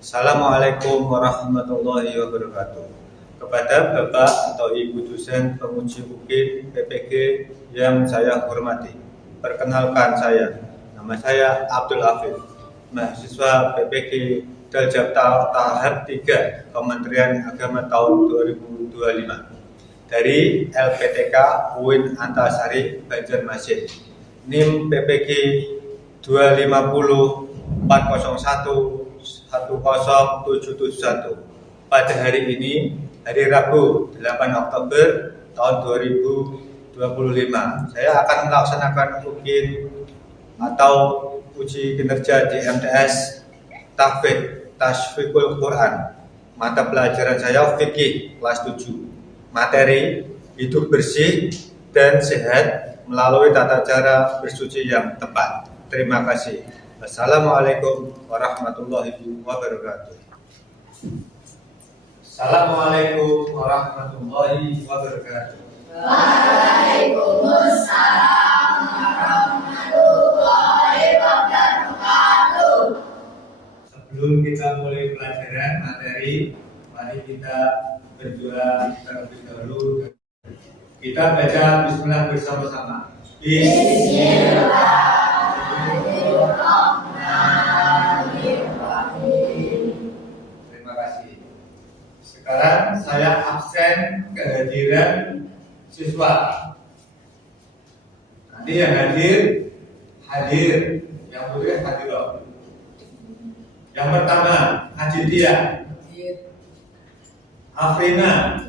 Assalamualaikum warahmatullahi wabarakatuh. Kepada Bapak atau Ibu dosen penguji UKIN PPG yang saya hormati, perkenalkan nama saya Abdul Afif, mahasiswa PPG Daljab tahap 3 Kementerian Agama tahun 2025 dari LPTK UIN Antasari Banjarmasin, NIM PPG 25014011071. Pada hari ini, hari Rabu 8 Oktober tahun 2025, saya akan melaksanakan UKIN atau uji kinerja di MTS Tahfidzul Quran. Mata pelajaran saya fikih kelas 7. Materi hidup bersih dan sehat melalui tata cara bersuci yang tepat. Terima kasih. Wassalamualaikum warahmatullahi wabarakatuh. Assalamualaikum warahmatullahi wabarakatuh. Waalaikumsalam warahmatullahi wabarakatuh. Sebelum kita mulai pelajaran materi, mari kita berdoa terlebih dahulu. Kita baca Bismillah bersama-sama. Bismillahirrahmanirrahim. Terima kasih. Sekarang saya absen kehadiran siswa. Nanti yang hadir, yang boleh hadir. Yang pertama, Aditya, Afrina,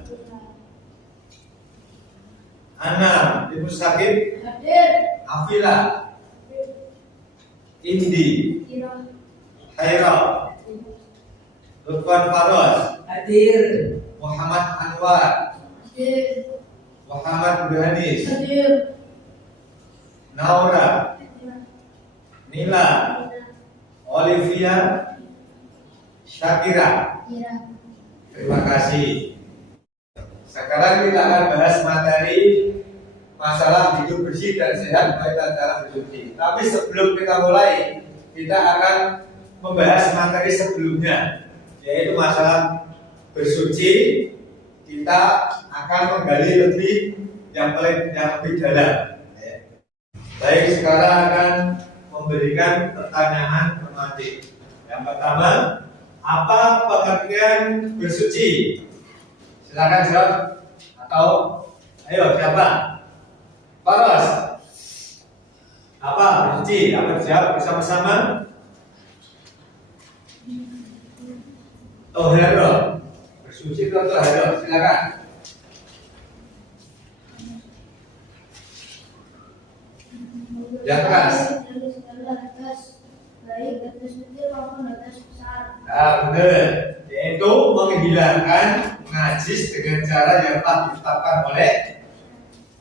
Ana, Ibu Sakit, Afila, Indi, Haira, Lutfan Faros, Hadir. Muhammad Anwar, Muhammad Burhanis, Naura, Nila, Olivia, Syakira. Terima kasih. Sekarang kita akan bahas materi masalah hidup bersih dan sehat baik cara bersuci. Tapi sebelum kita mulai, kita akan membahas materi sebelumnya, yaitu masalah bersuci. Kita akan menggali yang lebih dalam. Baik, sekarang akan memberikan pertanyaan tematik. Yang pertama, apa pengertian bersuci? Silakan jawab. Atau ayo siapa? Faros. Apa bersuci? Apa jawab bersama-sama? Toharo. Bersuci itu toharo. Silakan. Yang keras. Baik atas kecil maupun atas besar. Benar, yaitu menghilangkan najis dengan cara yang telah ditetapkan oleh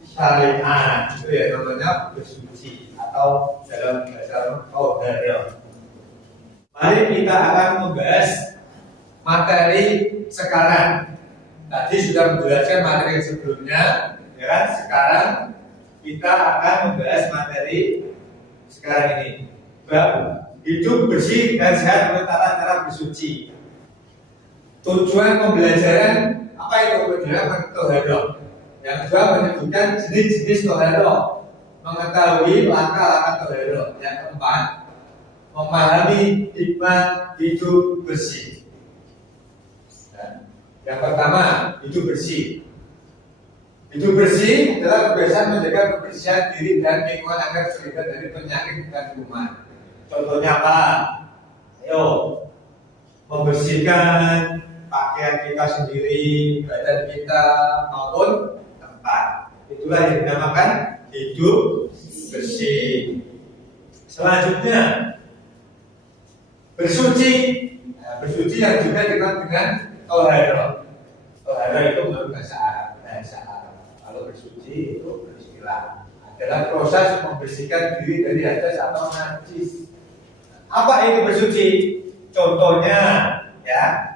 syariat. Itu ya namanya bersuci atau dalam bahasa toharo. Mari kita akan membahas materi sekarang. Tadi sudah menjelaskan materi yang sebelumnya, ya kan? Sekarang kita akan membahas materi sekarang ini. Bab hidup bersih dan sehat menurut tata cara bersuci. Tujuan pembelajaran apa itu? Pembelajaran toharo. Yang kedua menyebutkan jenis-jenis toharo, mengetahui langkah-langkah toharo. Yang keempat, memahami hikmah hidup bersih. Yang pertama, hidup bersih. Hidup bersih adalah kebiasaan menjaga kebersihan diri dan lingkungan agar terhindar dari penyakit dan kuman. Contohnya apa? Ayo, membersihkan pakaian kita sendiri, badan kita maupun tempat. Itulah yang dinamakan hidup bersih. Selanjutnya, bersuci. Bersuci yang juga dikenal dengan toharo. Toharo itu menurut bahasa Arab. Kalau bersuci itu beristilah adalah proses membersihkan diri dari hadas atau najis. Apa itu bersuci? Contohnya, ya,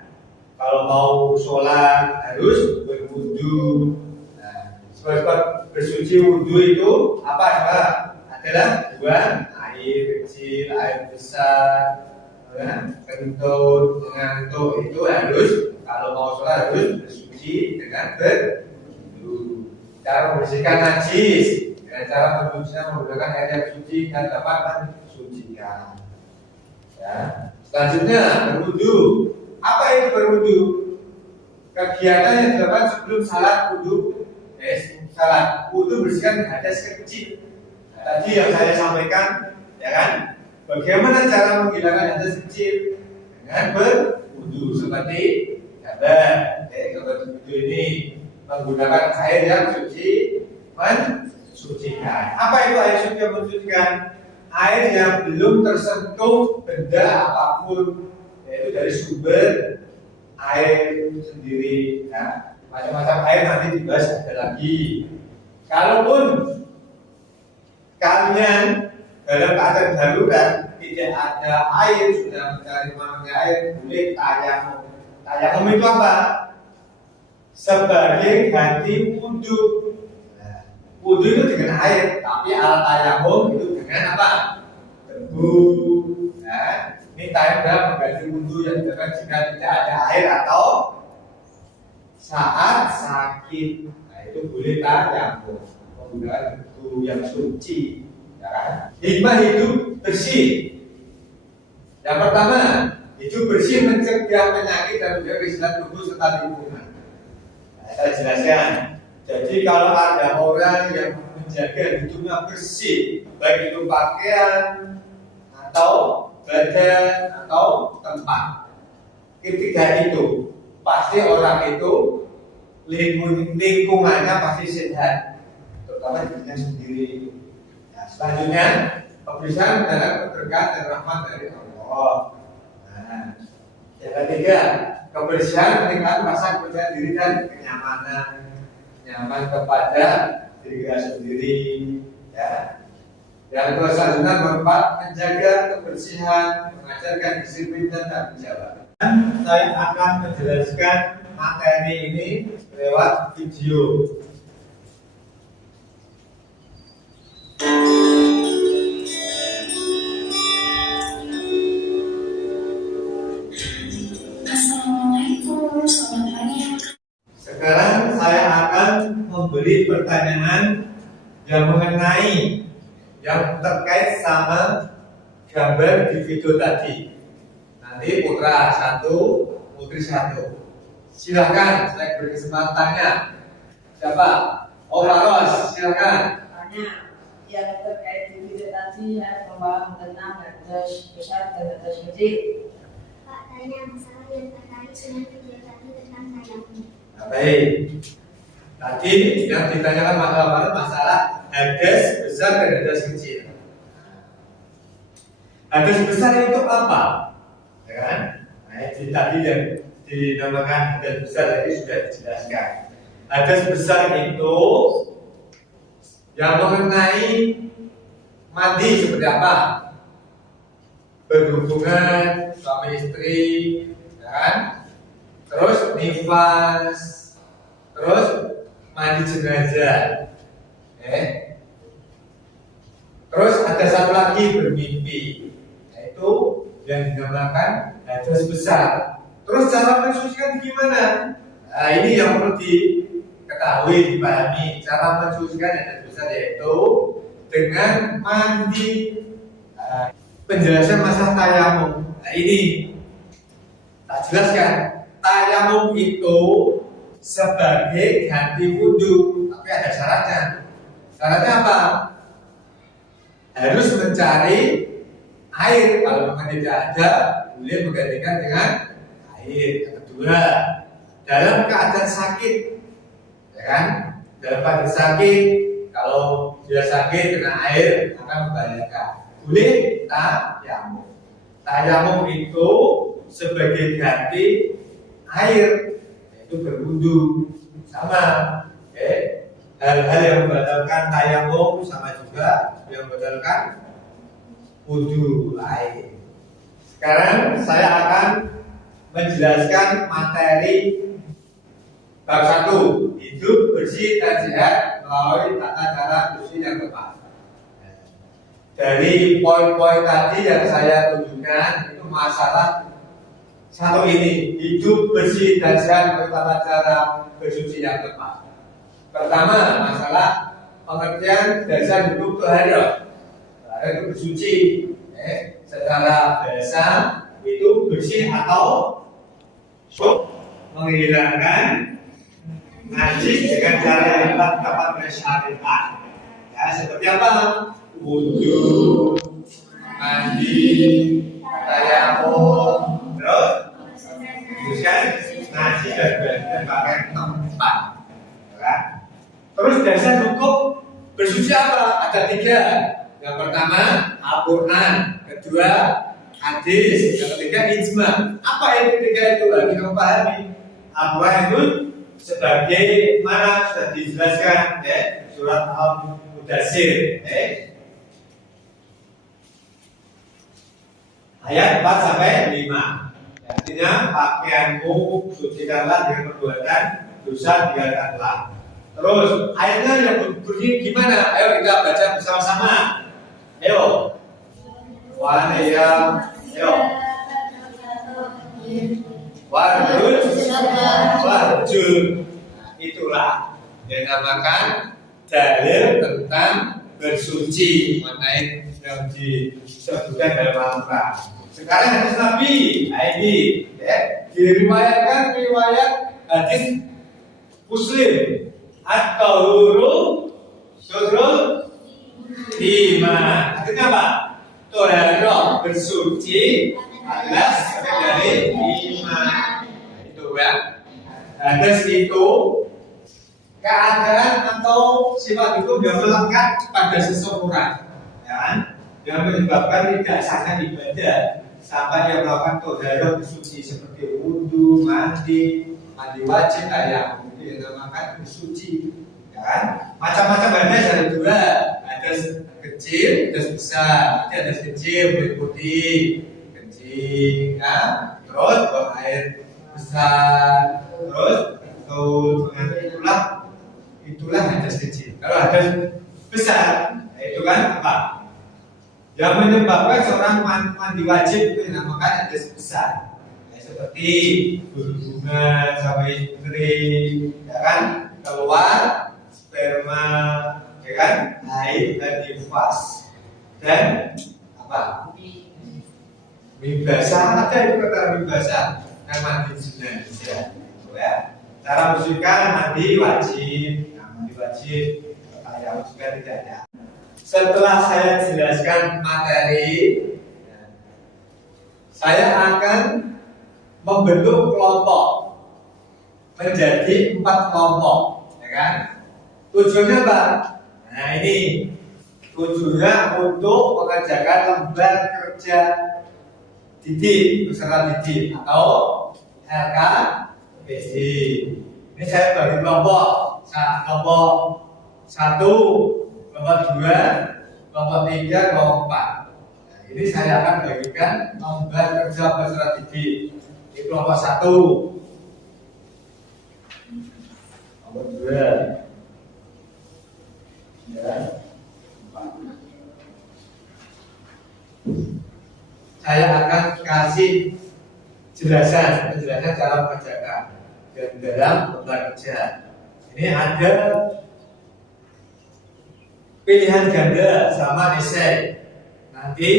kalau mau sholat harus berwudu. Nah, sebab bersuci wudu itu apa? Adalah buang air kecil, air besar, kentut, ngantuk itu harus kalau mau sholat harus bersuci dengan berwudu. Cara membersihkan najis dengan cara menggunakan air yang suci dan dapat mensucikan. Ya. Selanjutnya berwudu. Apa itu berwudu? Kegiatan yang dilakukan sebelum salat wudu. Salat wudu bersihkan hadas kecil. Nah, tadi yang saya sampaikan, ya kan? Bagaimana cara menghilangkan hadas kecil? Dengan berwudu seperti gambar. Seperti video ini menggunakan air yang suci mensucikan. Apa itu air suci yang mensucikan? Air yang belum tersentuh benda apapun, yaitu dari sumber air sendiri. Nah, macam-macam air nanti dibahas ada lagi. Kalaupun kalian dalam keadaan darurat tidak ada air, sudah mencari mana air, boleh tayamum. Tayamum itu apa? Sebagai ganti wudhu. Nah, wudhu itu dengan air, tapi alat tayamum itu dengan apa? Debu. Nah, ini tayamum mengganti wudhu yang dilakukan jika tidak ada air atau saat sakit. Nah, itu boleh tayamum menggunakan debu yang suci. Ya kan? Hikmah hidup bersih. Yang pertama, hidup bersih mencegah penyakit dan menjaga kesehatan tubuh serta lingkungan. Saya jelaskan. Jadi kalau ada orang yang menjaga hidupnya bersih, baik itu pakaian atau badan atau tempat, ketiga itu pasti orang itu lingkungannya pasti sehat, terutama dirinya sendiri. Nah, selanjutnya kebersihan adalah keberkahan dan rahmat dari Allah. Nah, yang ketiga, kebersihan meningkatkan rasa kepercayaan diri dan kenyamanan, nyaman kepada diri kita sendiri. Ya. Yang selanjutnya berempat, menjaga kebersihan, mengajarkan disiplin dan tanggung jawab. Saya akan menjelaskan materi ini lewat video. Sekarang saya akan memberi pertanyaan yang mengenai yang terkait sama gambar di video tadi. Nanti putra satu, putri satu. Silahkan, saya beri kesempatannya. Siapa? Oh, Faros, silahkan. Tanya yang terkait di video tadi ya, membahas tentang hadas besar dan hadas kecil. Pak, tanya masalah yang terkait dengan video tadi tentang tayamum. Nah, baik. Tadi yang ditanyakan masalah hadas besar dan hadas kecil. Hadas besar itu apa? Ya kan? Nah, tadi yang dinamakan hadas besar tadi sudah dijelaskan. Hadas besar itu yang mengenai mandi seperti apa? Berhubungan suami istri, ya kan? Terus nifas, terus mandi jenazah, terus ada satu lagi bermimpi, yaitu yang dinamakan hadas besar. Terus cara mensucikan gimana? Nah, ini yang perlu diketahui, dipahami. Cara mensucikan hadas besar yaitu dengan mandi. Penjelasan masalah tayamum. Nah, ini tak jelaskan. Tayamum itu sebagai ganti wudhu, tapi ada syaratnya. Syaratnya apa? Harus mencari air. Kalau memang tidak ada, boleh menggantikan dengan air. Yang kedua, dalam keadaan sakit, ya kan? Dalam keadaan sakit, kalau dia sakit kena air akan membahayakan. Boleh tayamum. Tayamum itu sebagai ganti air, yaitu berwudu. Sama, hal-hal yang membatalkan tayamum sama juga yang membatalkan wudu air. Sekarang saya akan menjelaskan materi bab 1, hidup bersih dan sehat melalui tata cara bersih yang tepat. dari poin-poin tadi yang saya tunjukkan itu masalah satu ini, hidup bersih dan sehat menurut tata cara bersuci yang tepat. Pertama, masalah pengertian dasar hidup toharoh. Toharoh itu bersuci. Secara bahasa itu bersih atau menghilangkan najis dengan cara yang dapat bersyariat. Ya, seperti apa? Wudu, mandi, tayamum, terus beruskan najis dan pakai tempat. Ya. Terus dasar hukum bersuci apa? Ada 3. Yang pertama Al-Quran, kedua hadis, yang ketiga ijma. Apa yang ketiga itu? Lagi kamu pahami. Al-Quran itu sebagai mana sudah dijelaskan ya, surat Al-Mudassir ayat 4 sampai 5. Artinya pakaianmu sucikanlah dengan perbuatan dosa tinggalkanlah. Terus ayatnya yang berbunyi gimana? Ayo kita baca bersama-sama. Ayo. Ayo. Warjun. Itulah yang dinamakan dalil tentang bersuci, mengenai yang disebutkan dalam Al-Quran. Sekarang hadis Nabi, ini diriwayatkan riwayat hadis Muslim atau surul iman. Artinya apa? Toharoh bersuci adalah sebagian dari iman. Itu ya. Hadis itu keadaan atau sifat itu yang melekat pada seseorang, ya kan? Yang menyebabkan tidak sahnya ibadah sampai dia melakukan toharoh bersuci seperti wudu, mandi wajib kayak itu yang dinamakan bersuci, ya kan? Macam-macam hadis ada 2, hadis kecil, hadis besar. Hadis kecil meliputi kencing, ya. Terus buang air besar, terus itulah hadis kecil. Kalau hadis besar, itu kan apa? Yang menyebabkan seorang mandi wajib itu dinamakan hadis besar. Ya, seperti berhubungan sama istri, ya kan? Keluar sperma, ya kan? Haid dan nifas dan apa? Mimpi basah, ada itu kata mimpi basah dan mandi jenazah, ya. Cara bersucikan mandi wajib, yang juga tidak ada. Setelah saya jelaskan materi, saya akan membentuk kelompok menjadi 4 kelompok, ya kan? Tujuannya apa? Nah ini tujuannya untuk mengerjakan lembar kerja didik beserta didik atau LKPD. Ini saya bagi kelompok 1, kelompok 2, kelompok 3, kelompok 4. Nah, ini saya akan bagikan lembar kerja beserta didik. Di kelompok 1, kelompok 2, ya, 4. Saya akan kasih penjelasan cara mengerjakan dalam lembar kerja. Ini ada pilihan ganda sama esai. Nanti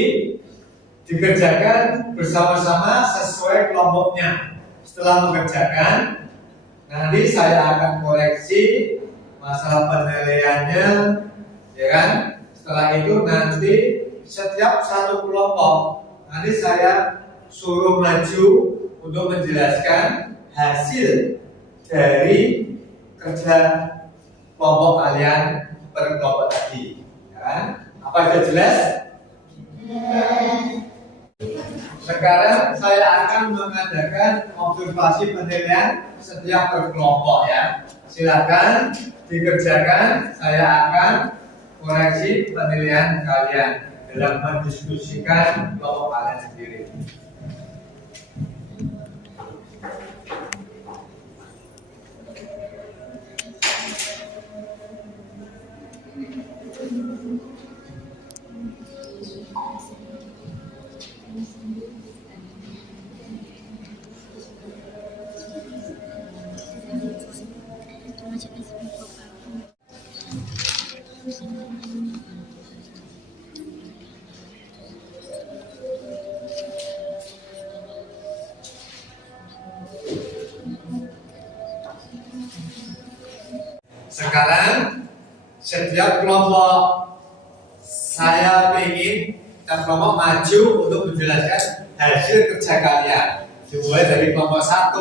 dikerjakan bersama-sama sesuai kelompoknya. Setelah mengerjakan, nanti saya akan koreksi masalah penilaiannya, ya kan? Setelah itu nanti setiap satu kelompok nanti saya suruh maju untuk menjelaskan hasil dari kerja kelompok kalian per kelompok tadi, ya kan? Apa itu jelas? Sekarang saya akan mengadakan observasi penilaian setiap per kelompok, ya. Silakan dikerjakan. Saya akan koreksi penilaian kalian dalam mendiskusikan kelompok kalian sendiri. Sekarang setiap kelompok saya ingin setiap kelompok maju untuk menjelaskan hasil kerja kalian. Dimulai dari kelompok 1,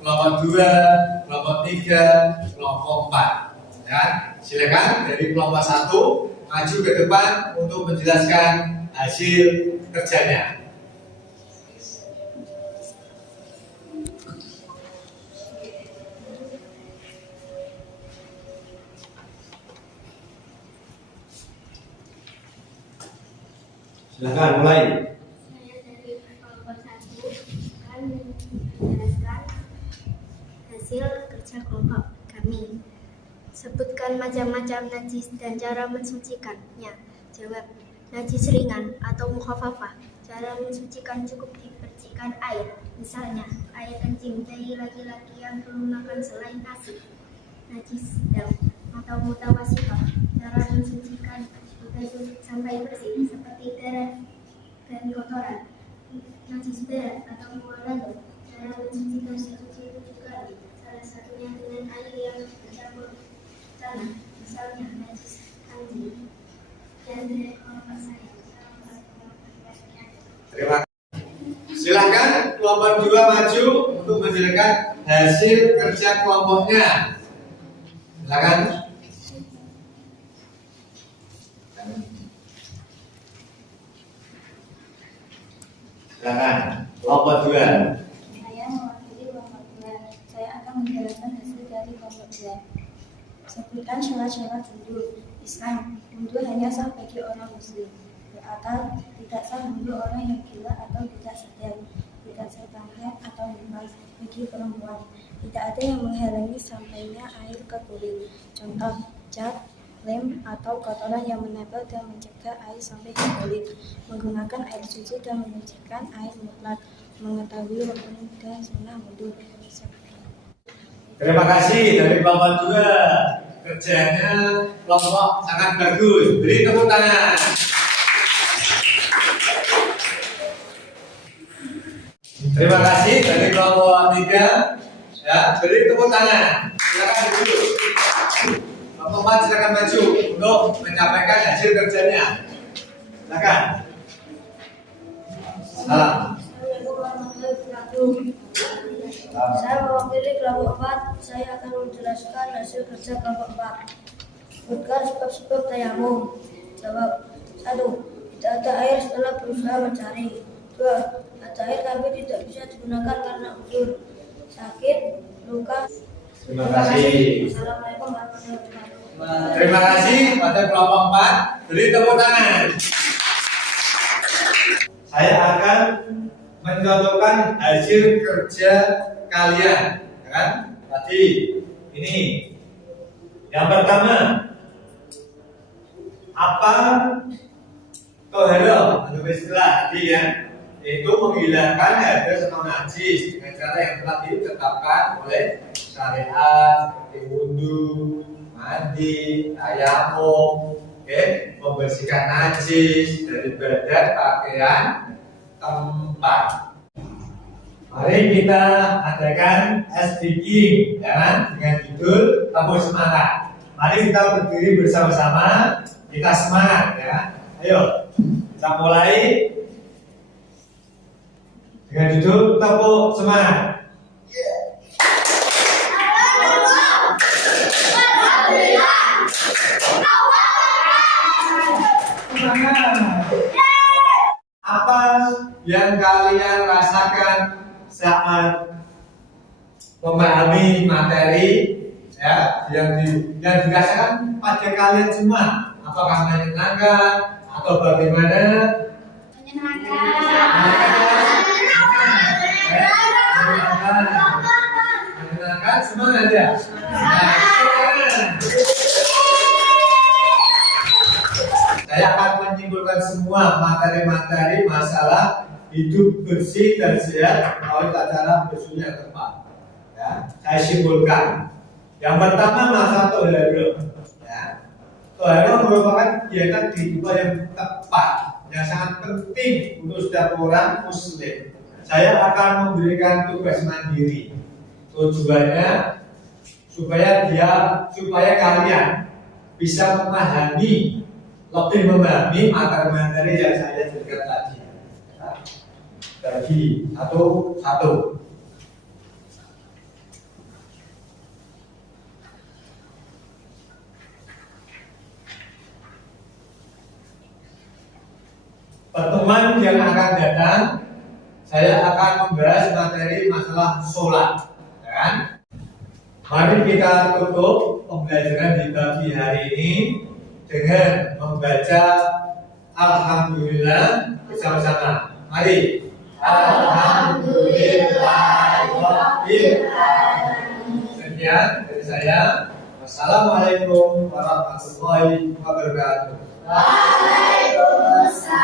kelompok 2, kelompok 3, kelompok 4. Ya, silakan dari kelompok 1 maju ke depan untuk menjelaskan hasil kerjanya. Silakan mulai. Saya dari kelompok 1 akan menjelaskan hasil kerja kelompok kami. Sebutkan macam-macam najis dan cara mensucikannya. Jawab, najis ringan atau mukhafafah. Cara mensucikan cukup dipercikkan air. Misalnya, air kencing dari laki-laki yang belum makan selain nasi. Najis sedang atau mutawasithah. Cara mensucikan sampai bersih seperti darah dan kotoran. Najis berat atau mualado. Cara mensucikan suci itu juga salah satunya dengan air yang bercampur tanah. Misalnya najis anjing. Dan dari kelompok saya. Terima kasih. Silakan kelompok 2 maju untuk menjelaskan hasil kerja kelompoknya. Silakan. Silakan kelompok 2. Saya mewakili kelompok 2. Saya akan menjelaskan hasil dari kelompok 2. Sebutkan syarat-syarat wudhu Islam. Wudhu hanya sah bagi orang muslim. Berakal, tidak sah wudhu orang yang gila atau tidak sadar, tidak serta haid atau nifas bagi perempuan. Tidak ada yang menghalangi sampainya air ke kulit. Contoh, cat, lem atau kotoran yang menempel dan mencegah air sampai ke kulit. Menggunakan air suci dan menyucikan air mutlak. Mengetahui rukun dan sunnah wudhu. Terima kasih dari kelompok 2. Kerjanya kelompok sangat bagus. Beri tepuk tangan. Terima kasih dari kelompok 3. Ya, beri tepuk tangan. Silakan duduk. Kelompok 4 silakan maju untuk menyampaikan hasil kerjanya. Silakan. Salam. Saya mewakili kelompok 4. Saya akan menjelaskan hasil kerja kelompok 4. Sebutkan sebab-sebab tayamum. Jawab, 1. Tidak ada air setelah berusaha mencari. 2. Ada air tapi tidak bisa digunakan karena uzur, sakit, luka. Terima kasih. Assalamualaikum warahmatullahi wabarakatuh. Terima kasih pada kelompok 4. Beri tepuk tangan. Saya akan mencontohkan hasil kerja kalian, kan? Tadi ini yang pertama, apa tohero atau istilah tadi ya, itu menghilangkan hadas atau najis dengan cara yang telah ditetapkan oleh syariat seperti wudhu, mandi, tayamum, membersihkan najis dari badan, pakaian, tempat. Mari kita adakan SDG ya kan? Dengan judul Tepuk Semangat. Mari kita berdiri bersama-sama, kita semangat ya. Ayo, kita mulai dengan judul Tepuk Semangat. Apa yang kalian rasakan saat memahami materi ya yang dirasakan pada kalian semua? Apakah menyenangkan atau bagaimana? Menyenangkan, semangat ya. Saya akan menyimpulkan semua materi-materi masalah hidup bersih dan sehat melalui cara bersuci yang tepat. Ya, saya simpulkan. Yang pertama masa toharo. Ya, toharo merupakan kegiatan kehidupan yang tepat, yang sangat penting untuk setiap orang Muslim. Saya akan memberikan tugas mandiri. Tujuannya supaya kalian bisa lebih memahami materi yang saya jelaskan tadi. Bagi satu. Pertemuan yang akan datang, saya akan membahas materi masalah sholat. Kan? Mari kita tutup pembelajaran di pagi hari ini dengan membaca Alhamdulillah bersama-sama. Mari. Alhamdulillahirrahmanirrahim. Sekian dari saya. Wassalamualaikum warahmatullahi wabarakatuh. Waalaikumsalam.